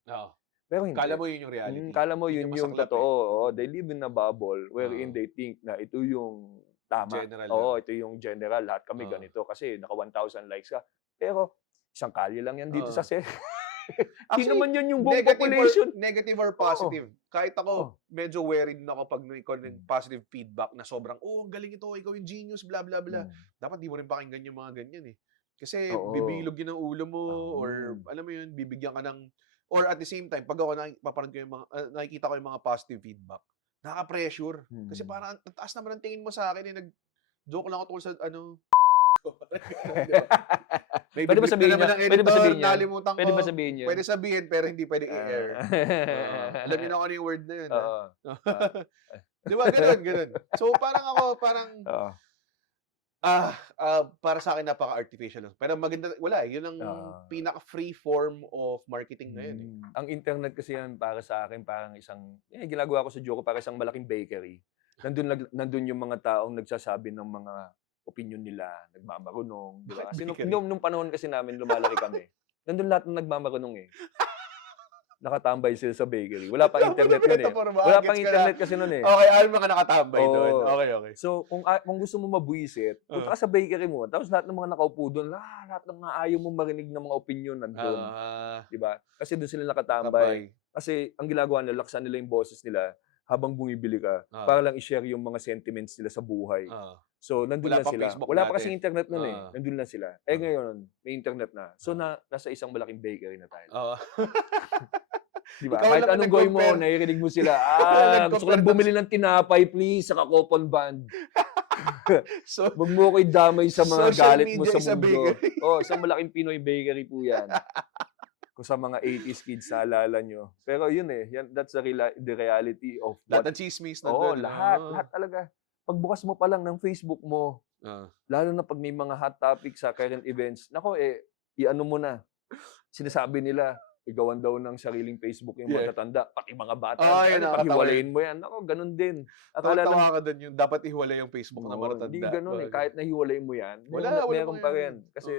Pero hindi. Kala mo yun yung reality. Kala mo yun yung totoo. They live in a bubble wherein they think na ito yung tama. Ito yung general. Lahat kami ganito kasi naka 1,000 likes ka. Pero isang kalye lang yan dito sa Hindi naman yun yung buong population. Negative or positive. Kahit ako, medyo worried na ako pag may positive feedback na sobrang, ang galing ito, ikaw yung genius, blah, blah, blah. Dapat di mo rin pakinggan yung mga ganyan eh. Kasi bibilog yun ang ulo mo or alam mo yun, bibigyan ka ng, or at the same time, pag ako nakikita ko yung mga positive feedback, nakaka-pressure. Kasi Hmm. parang ang taas naman ang tingin mo sa akin, eh, nag-joke lang ako tungkol sa ano, di ba? May Pwede ba biblip na sabihin naman niya? ng Pwede ba editor, sabihin 'yan? nalimutan Pwede ko. ba sabihin 'yun? Pwede sabihin, pero hindi pwedeng i-air. Oo. Alam niyo Ah. na kung ano yung word na yun, Oo. Ah. Di ba, gano'n. So, parang ako, Oo. para sa akin napaka-artificial lang. Pero maganda, wala, yun ang Oo. pinaka-free form of marketing ngayon, eh. Ang internet kasi yan para sa akin parang isang ginagawa ko sa joke ko parang isang malaking bakery. Nandun yung mga taong nagsasabi ng mga opinyon nila, nagmamarunong, 'di ba? Bakit Kasi bakery? nung panahon kasi namin lumalaki kami, nandun lahat ng nagmamarunong, eh. Nakatambay sila sa bakery. Wala pang internet nun, eh. Metaphor ba? Wala pang Gets ko na. internet kasi nun, eh. Okay, mga nakatambay doon. Oo. Okay. So, kung gusto mo mabwisit, punta ka sa bakery mo, tapos lahat ng mga nakaupo doon, lahat ng mga ayaw mong marinig ng mga opinyon nandun, Ah, 'di ba? Kasi doon sila nakatambay. tambay. Kasi ang ginagawa nila, laksan nila yung boses nila habang bumibili ka Ah. para lang i-share yung mga sentiments nila sa buhay. Ah. So, nandun Wala lang pang sila. Facebook Wala pa dati. kasing internet nun, eh. Ah. Nandun lang sila. Ah. Eh, ngayon, may internet na. So, nasa isang malaking bakery na tayo. Oo. 'Di ba? Ikaw Kahit lang ang anong gawin mo, nag-compare. naririnig mo sila. Gusto ko nag-compare lang bumili ng tinapay, please, sa Kakopon Band. So, Huwag mo ko idamay sa mga Social galit mo media sa is a mundo. bakery. Isang malaking Pinoy bakery po yan. Kung sa mga 80s kids, naalala nyo. Pero yun, that's the reality of lahat what. ng chismis Oo, nandun. lahat talaga. Pagbukas mo pa lang ng Facebook mo, lalo na pag may mga hot topic sa current events, nako, i-ano mo na. Sinasabi nila, igawan daw ng sariling Facebook yung Yeah. matatanda, pati mga bata. Ay, Paghiwalayin mo yan. Nako, ganun din. Akala Tawa ng ka dun yung dapat ihiwalay yung Facebook na matatanda. hindi ganun, eh. Kahit nahiwalay mo yan, Wala meron pa mangyayari. rin. Kasi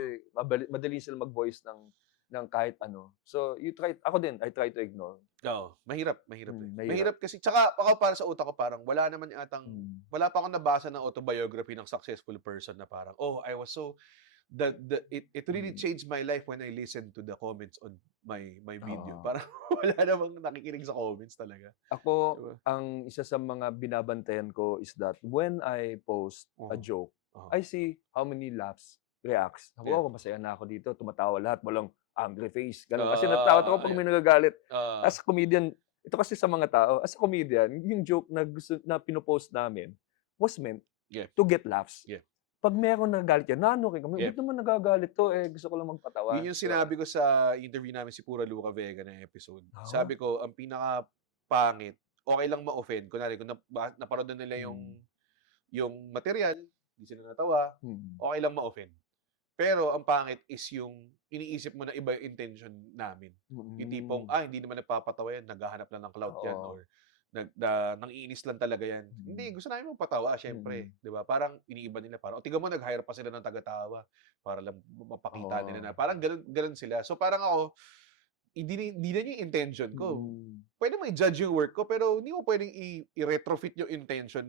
madali sila mag-voice ng kahit ano. So, ako din, I try to ignore. Oo, mahirap. Mahirap. Kasi, tsaka ako para sa utak ko, parang wala naman yatang, wala pa akong nabasa ng autobiography ng successful person na parang, I was so, it really changed my life when I listened to the comments on my video. Oo. Parang wala namang nakikinig sa comments talaga. Ako, Diba? ang isa sa mga binabantayan ko is that when I post a joke, I see how many laughs, reacts. Ako, masaya na ako dito, tumatawa lahat, walang angry face. Ganun. Kasi natawa ako pag may nagagalit. As a comedian, ito kasi sa mga tao, as a comedian, yung joke na pinopost namin was meant to get laughs. Yeah. Pag meron nagagalit yan, kami, Yeah. ba't naman nagagalit to? Gusto ko lang magpatawa. Yun yung sinabi ko sa interview namin si Pura Luca Vega na episode. Sabi ko, ang pinaka-pangit, okay lang ma-offend. Kunwari, kung naparoon na nila yung material, hindi sila natawa, okay lang ma-offend. Pero ang pangit is yung iniisip mo na iba yung intention namin. Yung tipong, hindi naman nagpapatawa yan, naghahanap lang ng clout yan, or nangiinis lang talaga yan. Hindi, gusto namin magpatawa, syempre. Di ba? Parang iniiba nila, parang, tingnan mo, nag-hire pa sila ng taga-tawa para lang mapakita nila na. Parang ganun sila. So parang ako, hindi na yung intention ko. Pwede mo i-judge yung work ko, pero hindi mo pwedeng i-retrofit yung intention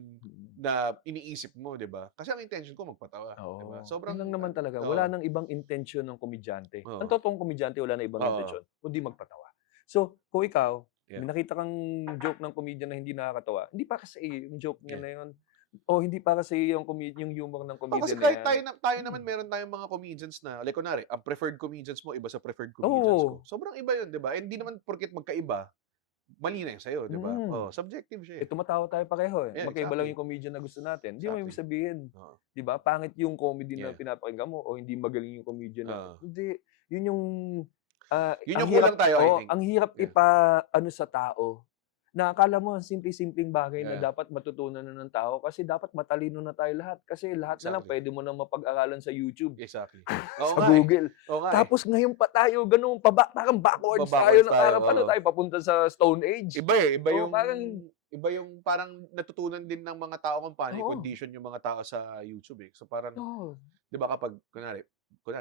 na iniisip mo, di ba? Kasi ang intention ko magpatawa. Di ba? Sobrang Yun lang naman talaga. Wala nang ibang intention ng komedyante. Ang totoong komedyante, wala na ibang intention, kundi magpatawa. So, kung ikaw, may nakita kang joke ng comedian na hindi nakakatawa, hindi para sa iyo yung joke niya na yun. O hindi para sa iyo yung humor ng comedian kasi na yan. kahit tayo naman, meron tayong mga comedians na, like kunwari, ang preferred comedians mo, iba sa preferred comedians ko. Sobrang iba yun, di ba? Hindi naman porket magkaiba, mali na yun sa'yo, di ba? Subjective siya. Tumatawa tayo pareho. Yeah, Magkaiba lang yung comedian na gusto natin. Hindi mo ibig sabihin. Di ba? Pangit yung comedy na pinapakinggan mo o hindi magaling yung comedian na. Hindi. Yun yung yun yung kulang tayo, I think. Ang hirap ipa-ano sa tao. Na akala mo, simple-simpleng bagay na dapat matutunan na ng tao kasi dapat matalino na tayo lahat. Kasi lahat na lang pwede mo na mapag-aralan sa YouTube. Exactly. Sa Google. Tapos ngayon pa tayo, ganun, parang backwards tayo. Paano tayo papunta sa Stone Age? Iba yung parang natutunan din ng mga tao kung paano i-condition yung mga tao sa YouTube. So parang, di ba kapag, kunwari,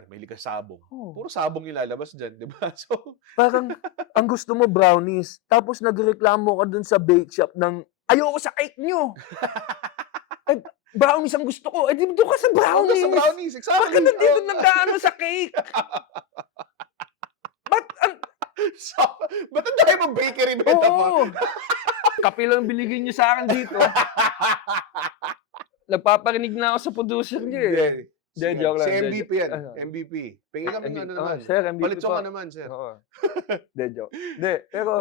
may likas sabong. Puro sabong yung lalabas dyan, di ba? So, parang, ang gusto mo brownies, tapos nagreklamo ka dun sa bake shop ng, ayoko sa cake nyo! Ay, brownies ang gusto ko. Dito ka sa brownies! Sa brownies, exactly. Bakit nandito nagkaano sa cake? Ba't ang dahil mong bakery metaphor? Kape lang binigyan nyo sa akin dito. Nagpaparinig na ako sa producer niyo eh. Joke lang. Si MVP yan. MVP. Pingin kami ano naman. Sir, MVP Palitso ka naman, sir. Oo. Joke. Pero,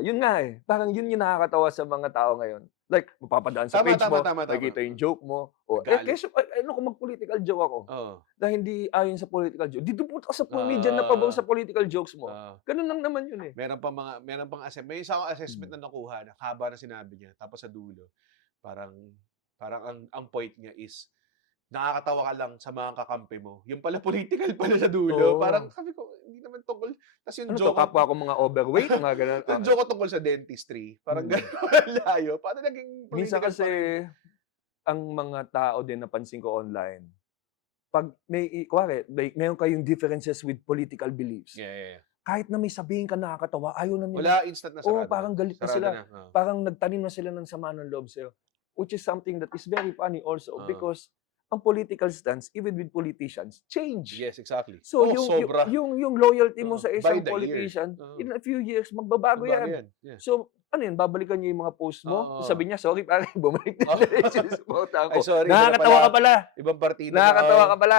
Yun nga eh, parang yun yung nakakatawa sa mga tao ngayon. Like, mapapadaan sa Tama, page tama, mo, tama, tama. makikita yung joke mo. Galit. Kesyo, ano kung mag-political joke ako? Oo. Na hindi ayon sa political joke. Di pumunta ka sa comedian na pabor Ah, sa political jokes mo. ah. Ganun lang naman yun eh. Meron pang may isa akong assessment Mm. na nakuha na haba na sinabi niya tapos sa dulo parang parang ang point niya is nakakatawa ka lang sa mga kakampi mo. Yung pala political pala sa dulo. Parang Oo. sabi ko, hindi naman tungkol. Tapos yung Ano 'to, joke ko, kapwa ko mga overweight, mga gano'n. yung joke ko tungkol sa dentistry. Parang Mm. gano'n layo. Paano naging Minsan political pa rin? kasi, ang mga tao din napansin ko online, 'pag kunwari, like meron kayong differences with political beliefs, Yeah, yeah, yeah. kahit na may sabihin ka nakakatawa, ayaw na nila. Wala, instant na Oo, sarado. parang galit na Sarado sila. na. Oo. Parang nagtanim na sila ng sama ng loob sa'yo. Which is something that is very funny also Oo. because ang political stance, even with politicians, change. Yes, exactly. So sobra. yung loyalty mo Oo, sa by isang the year. politician, Oo. in a few years magbabago Bago yan. yan. Yeah. So, ano yun, babalikan niyo yung mga post mo, Oo. sabi niya, sorry pare, bumalik na Oo. sinusuportahan Ay, ko. sorry, iba na Nakakatawa pala. ka pala. Ibang partida Nakakatawa na. ka pala.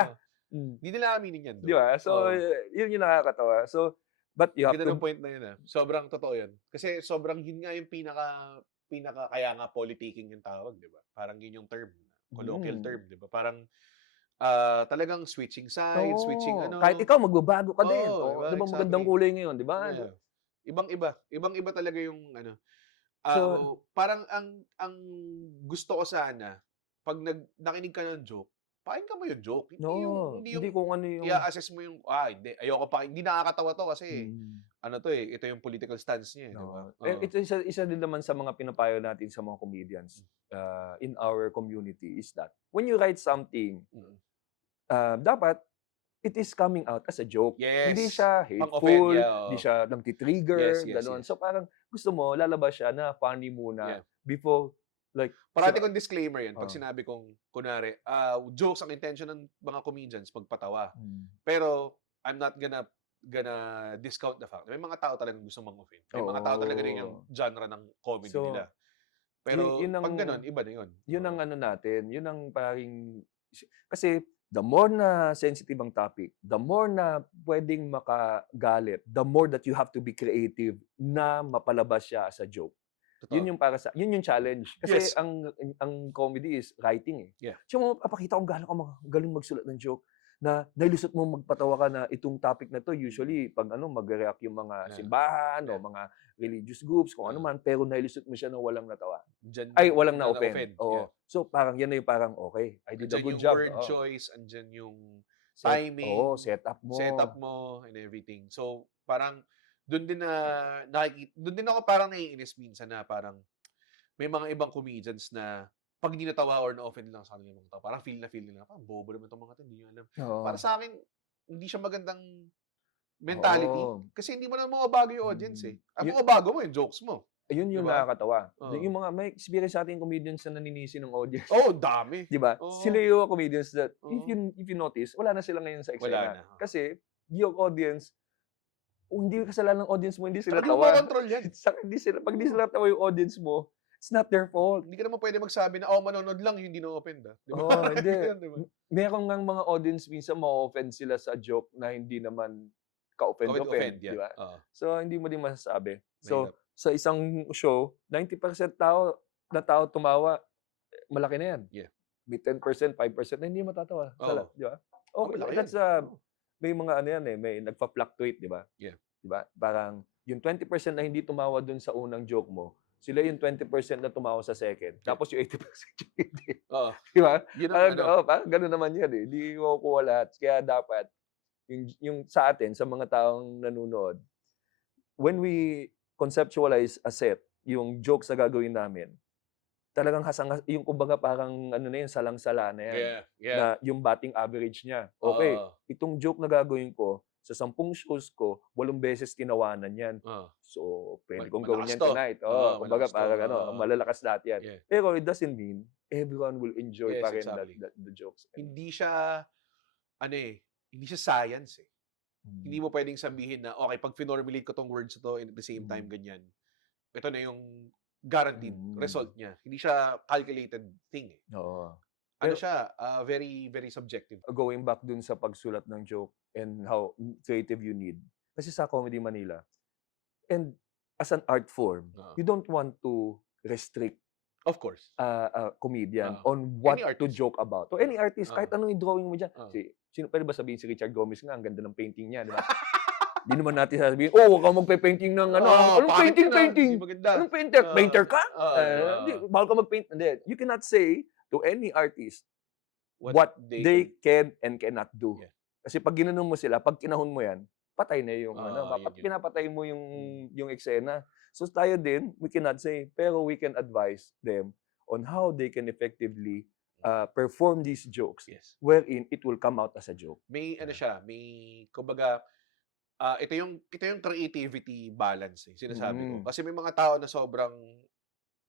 Hindi nila aminin yan. Di ba? So, Oo. yun yung nakakatawa. So, but you have Ganda ng to, point na yun. Sobrang totoo yun. Kasi sobrang yun nga yung pinaka kaya nga politicking yung tawag, di ba? Parang yun yung term, colloquial term, di ba? Parang talagang switching sides, switching oo, ano. kahit ikaw magbabago ka din. Oo, di ba? Di ba magandang Exactly. kulay ngayon, di ba? Yeah. Ibang-iba. Ibang-iba talaga yung ano. So, Parang ang gusto ko sana, pag nakinig ka ng joke, pakinggan mo yung joke. no, Hindi hindi yung kung ano yung, i-assess mo yung, hindi, ayoko pa, hindi nakakatawa to kasi, Mm. ano to eh, ito yung political stance niya eh, di ba? No. Ito isa din naman sa mga pinapayo natin sa mga comedians in our community is that when you write something, Mm. dapat it is coming out as a joke. Hindi Yes. siya Pang-offend, hateful, yeah, hindi oo. siya nagtitrigger, Yes, gano'n. yes. So parang gusto mo lalabas siya na funny muna Yeah. before like Parati kong disclaimer yan pag Oo. sinabi kong, kunwari, jokes ang intention ng mga comedians, magpatawa. Mm. Pero, I'm not gonna discount the fact. May mga tao talagang gusto mang-offend. May mga tao talaga rin yung Oo. genre ng comedy So, nila. Pero, yun pag ang ganun, iba na yun. yun ang Oo. ano natin, yun ang paring kasi the more na sensitive ang topic, the more na pwedeng makagalit, the more that you have to be creative na mapalabas siya as a joke. Totoo. Yun yung challenge. Kasi Yes. ang comedy is writing eh. Yeah. So mapapakita kung gaano ka galing magsulat ng joke na nailusot mo magpatawa ka na itong topic na to usually pag magre-react yung mga Yeah. simbahan o Yeah. mga religious groups kung ano Yeah. man pero nailusot mo siya na walang natawa. Dyan, Walang na na-offend. Oo. Yeah. So parang yan na yung parang okay, I did a Andyan good yung job. word Oo. choice, andyan yung timing, setup mo. setup mo, and everything. So, parang, doon din ako parang naiinis minsan na parang, may mga ibang comedians na, pag hindi natawa or na-offend lang sa kanila yung mga tao, parang feel nila, parang bobo naman itong mga to, hindi nyo alam. Oo. Para sa akin, hindi siya magandang mentality. Oo. Kasi hindi mo na mababago yung audience eh. Ang Yun- mababago mo yung jokes mo. Yun yung Diba? nakakatawa. Oo. Yung mga may experience sa ating comedians na naninisi ng audience. Dami. Di ba? Oo. Sila yung comedians that Oo. if you notice, wala na sila ngayon sa Wala eksena. na. Kasi yung audience, hindi kasalanan ng audience mo, hindi sila Hindi mo tawa. control yan. Pag hindi sila tawa yung audience mo, it's not their fault. Hindi ka naman pwede magsabi na, manonood lang, hindi na-offend. Diba? Oo, hindi. Ganun, diba? Meron ngang mga audience minsan ma-offend sila sa joke na hindi naman ka-offend, yeah. di ba? Oo. So, hindi mo din masasabi. So, Mahirap. sa isang show, 90% tao tumawa, malaki na yan. Yeah. May 10%, 5% na hindi matatawa. Oo. Di ba? Okay, malaki that's yan. may mga ano yan eh, may nagpa-fluctuate, di ba? Yeah. Di ba? Parang yung 20% na hindi tumawa dun sa unang joke mo, sila yung 20% na tumawa sa second. Yeah. Tapos yung 80% yung hindi. Oo. Di ba? Yun ang Parang gano'n naman yan eh. Hindi makukuha lahat. Kaya dapat, yung sa atin, sa mga taong nanonood, when we conceptualize a set, yung jokes na gagawin namin, talagang yung kumbaga parang ano na yun, salang-sala na yan. Yeah. Na yung batting average niya. Okay, Oo. itong joke na gagawin ko, sa 10 shows ko, 8 beses tinawanan yan. Oo. So, pwede kong gawin yan Malakas to. tonight. malakas Kumbaga to. parang malalakas lahat yan. Yeah. Pero it doesn't mean everyone will enjoy Yes, pa rin exactly. the jokes. Hindi siya, hindi siya science eh. Hindi mo pwedeng sabihin na, okay, pag finormulate ko tong words to and at the same time ganyan, ito na yung guaranteed result niya. Hindi siya calculated thing eh. Oo. Siya, very, very subjective. Going back dun sa pagsulat ng joke and how creative you need. Kasi sa Comedy Manila, and as an art form, Oo. you don't want to restrict Of course. a comedian Oo. on what Any to artist. joke about. O any artist, kahit Oo. anong i-drawing mo dyan. Oo. Sino pwede ba sabihin si Richard Gomez nga, ang ganda ng painting niya, di ba? Di naman natin sasabihin, oh, huwag kang magpe-painting ng ano, anong Pangit yun, painting? Hindi maganda. Anong painter? Painter ka? Oo, Hindi, bawal ka mag-paint. Hindi. You cannot say to any artist what they they can and cannot do. Yeah. Kasi pag ginanon mo sila, pag kinahon mo yan, patay na yung yun. pinapatay mo yung eksena. So tayo din, we cannot say, pero we can advise them on how they can effectively perform these jokes Yes. wherein it will come out as a joke. May ano siya, kumbaga, ito yung creativity balance sinasabi ko. Kasi may mga tao na sobrang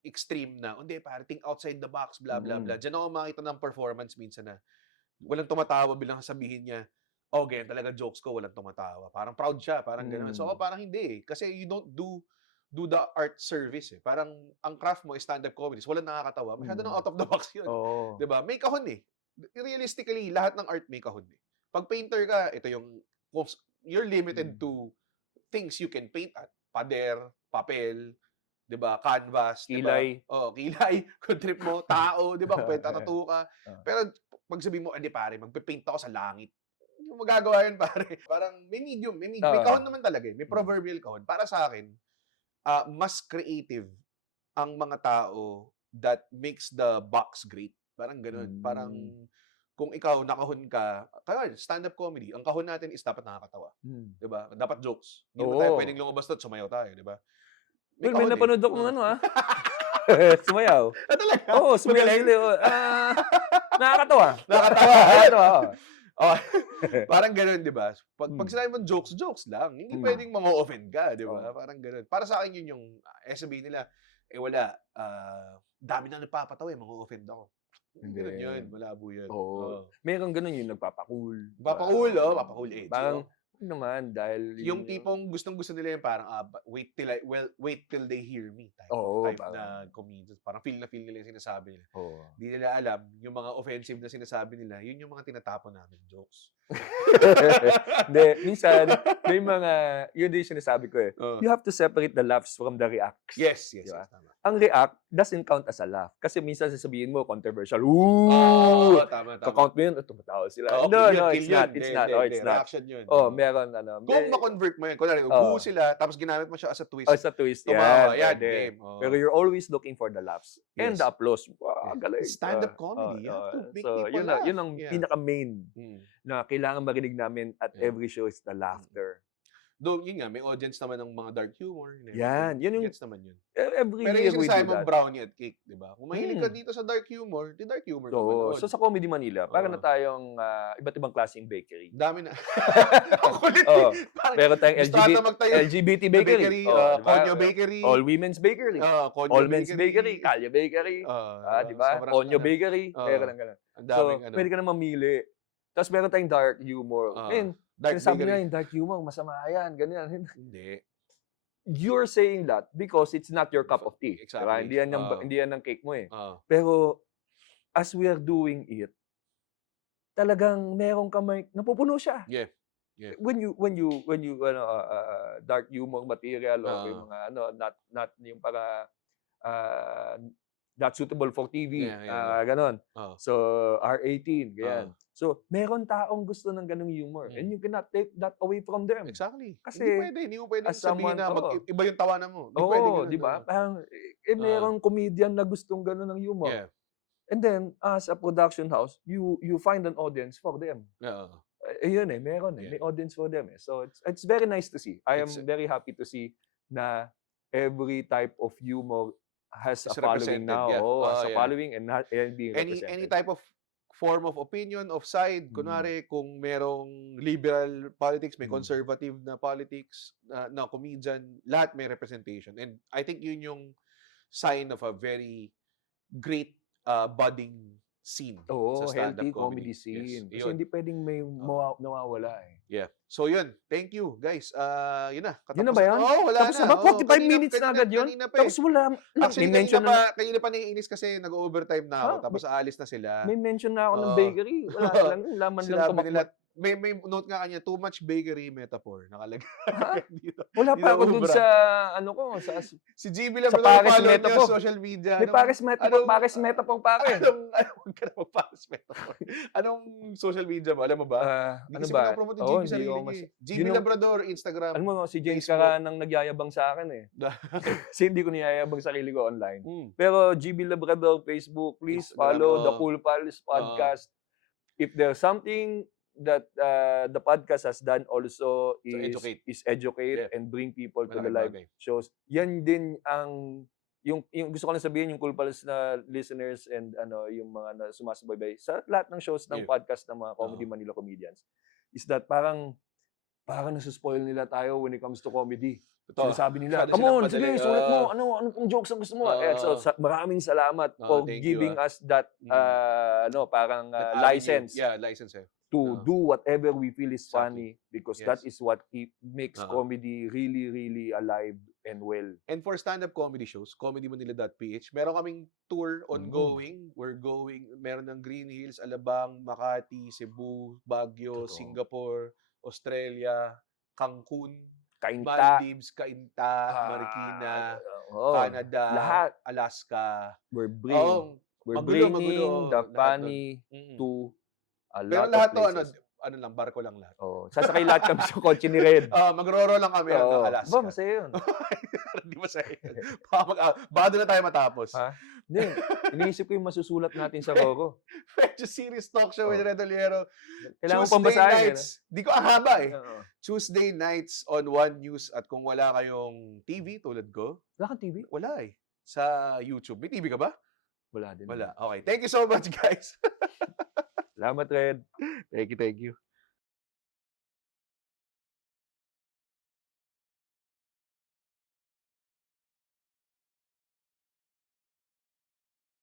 extreme na, hindi, pare, think outside the box, blah, blah, blah. Diyan ako makita ng performance minsan na walang tumatawa bilang sabihin niya, oh, ganyan talaga jokes ko, walang tumatawa. Parang proud siya, parang gano'n. So, parang hindi Kasi you don't do the art service Parang ang craft mo is stand-up comedies, walang nakakatawa. Masyado nang out of the box yun. Oo. 'Di ba? May kahon Realistically, lahat ng art may kahon Pag painter ka, ito yung you're limited to things you can paint at. Pader, papel, 'di ba? Canvas, 'di ba? Kilay. Kilay, kung trip mo, tao, 'di ba? Kung tattoo ka. Pero pag sabihin mo, "Edi pare, magpe-paint ako sa langit." Hindi mo magagawa yun, pare. Parang may medium, may kahon naman talaga May proverbial kahon. Para sa akin, mas creative ang mga tao that makes the box great. Parang gano'n. Parang kung ikaw nakahon ka, kaya stand-up comedy, ang kahon natin is dapat nakakatawa. 'Di ba? Dapat jokes. Hindi mo tayo pwedeng lumabas doon, sumayaw tayo, 'di ba? May napanood ako ng sumayaw. Talaga? Oo, sumayaw Magaling? sila. Nakakatawa. Nakakatawa. Parang gano'n, 'di ba? Pag sinabi mo jokes lang. Hindi pwedeng ma-offend ka, 'di ba? Parang gano'n. Para sa akin yun yung sabihin nila, wala, dami na nagpapatawa ma-offend ako. Gano'n yun, malabo yan. Oo. Meron gano'n yung nagpapacool. Papacool, Parang naman dahil yung tipong gustong-gusto nila yung parang wait till they hear me type na comedians. Parang feel nila yung sinasabi nila. Hindi nila alam yung mga offensive na sinasabi nila, yun yung mga tinatapon namin jokes. Hindi, minsan may mga yun din yung sinasabi ko You have to separate the laughs from the reacts. Yes, Diba? tama. Ang react doesn't count as a laugh. Kasi minsan sasabihin mo, controversial. Ooh! Tama. Ka-count mo yun, tumatawa sila. Okay, No, it's not. It's not. Reaction yun. Meron Kung ma-convert mo yun, kunwari, boo sila, tapos ginamit mo siya as a twist. As a twist, tumawa, yan, pwede. game. Pero you're always looking for the laughs. And Yes. the applause. Wow, galing. Stand-up comedy. You have to make people yun laugh. Yun ang pinaka-main na kailangan marinig namin at Yeah. every show is the laughter. Though, yun nga, may audience naman ng mga dark humor. Yan, yun yung- Gets naman yun. Every Pero year yung we sinasabi do mo, that. brownie at cake, di ba? Kung mahilig ka dito sa dark humor, di dark humor ka manood. So sa Comedy Manila, para na tayong iba't ibang klaseng bakery. Dami na. Ang kulit Oo. Parang Meron tayong gusto ata magtayo LGBT na bakery. Konyo Diba? Bakery. All Women's Bakery. Konyo All Men's Bakery. Kalye Bakery. Di ba? sobrang Konyo ano, Bakery. Meron ng ganun. Ang So, daming pwede ka na mamili. Tapos meron tayong dark humor. dark Sinasabi bakery. na yung dark humor, masama yan, ganyan. Hindi. You're saying that because it's not your cup of tea. Exactly. Diba? Hindi yan ang cake mo Pero, Pero, as we are doing it, talagang meron ka napupuno siya. Yeah. When you dark humor material or yung mga not yung para not suitable for TV, ganon. So R18, ganyan. So meron taong gusto ng ganung humor and you cannot take that away from them. Exactly. Kasi hindi mo pwede as sabihin someone, na iba yung tawanan mo. Hindi pwede ganun, di ba? Parang merong comedian na gustong ganun ng humor. Yeah. And then as a production house, you find an audience for them. Yun meron may audience for them So it's very nice to see. I am very happy to see na every type of humor has a following now. Has a following and being represented. Any type of form of opinion, of side, kunwari kung merong liberal politics, may conservative na politics, na comedian, lahat may representation. And I think yun yung sign of a very great budding scene sa stand-up healthy comedy scene. Kasi hindi pwedeng may nawawala Yeah. So yun, thank you guys. Yun na. Yun na ba yan? Wala Tapos na. na ba? 45 minutes na agad yun? Kanina pa Tapos wala. Actually, may mention kanina pa naiinis kasi nag-overtime na ako. Tapos aalis na sila. May mention na ako ng bakery. Wala lang. Laman lang Sinabi nila, may note nga kanya, too much bakery metaphor. Nakalagay Ha? dito. Wala Di pa ako dun naubra. sa, ano ko, sa Si GB Sa Labrador, Paris follow niyo metaphor. sa social media. May Paris metaphor, Paris metaphor pa ako eh. Huwag ka na Paris metaphor. Anong social media mo? Alam mo ba? Hindi Ano kasi ba? pinapromote ni Oo, GB hindi sarili ko niya. mas- GB yun ang- Labrador, Instagram. Alam mo, si James Facebook. Caranang nagyayabang sa akin eh. Kasi hindi ko niyayabang sarili ko online. Hmm. Pero GB Labrador, Facebook, please Instagram, follow The oo. Cool Pals podcast. If there's something that the podcast has done also is educate Yeah. and bring people to the Malaking live bagay. shows. Yan din ang yung gusto ko lang sabihin yung Cool Pals na listeners and yung mga na sumasabay sa lahat ng shows ng Yeah. podcast ng mga Comedy Manila comedians is that parang nasuspoil nila tayo when it comes to comedy. Totoo. Sinasabi nila, Masyado come silang on, sige, padali, sulat mo. Ano pong jokes ang gusto mo? So, maraming salamat for thank you, giving us that, parang That avenue. license Yeah, license eh. to do whatever we feel is Exactly. funny because Yes. that is what makes Oo. comedy really, really alive and well. And for stand-up comedy shows, comedymanila.ph, meron kaming tour ongoing. We're going, meron ng Green Hills, Alabang, Makati, Cebu, Baguio, Totoo. Singapore, Australia, Cancun, Kainta, Maldives, Cainta, Marikina, Canada, lahat. Alaska. We're Oh, magulo, bringing the lahat funny Mm-mm. to a Pero lot lahat of to, places. ano lang, barko lang lahat. Sasakay lahat kami sa kotse ni Red. Magro-roll lang kami hanggang Oo. Alaska. Ba, masaya yun. Hindi masaya. Baka doon na tayo matapos. Ha? Hindi. Iniisip ko yung masusulat natin sa Roro. Medyo serious talk show with Red Oliero. Kailangan mo pang basahin. Di ko ang haba eh. Oo. Tuesday nights on One News at kung wala kayong TV tulad ko, Wala kang TV? wala eh. Sa YouTube. May TV ka ba? Wala din. Wala. Okay. Thank you so much, guys. Salamat, Red. Thank you.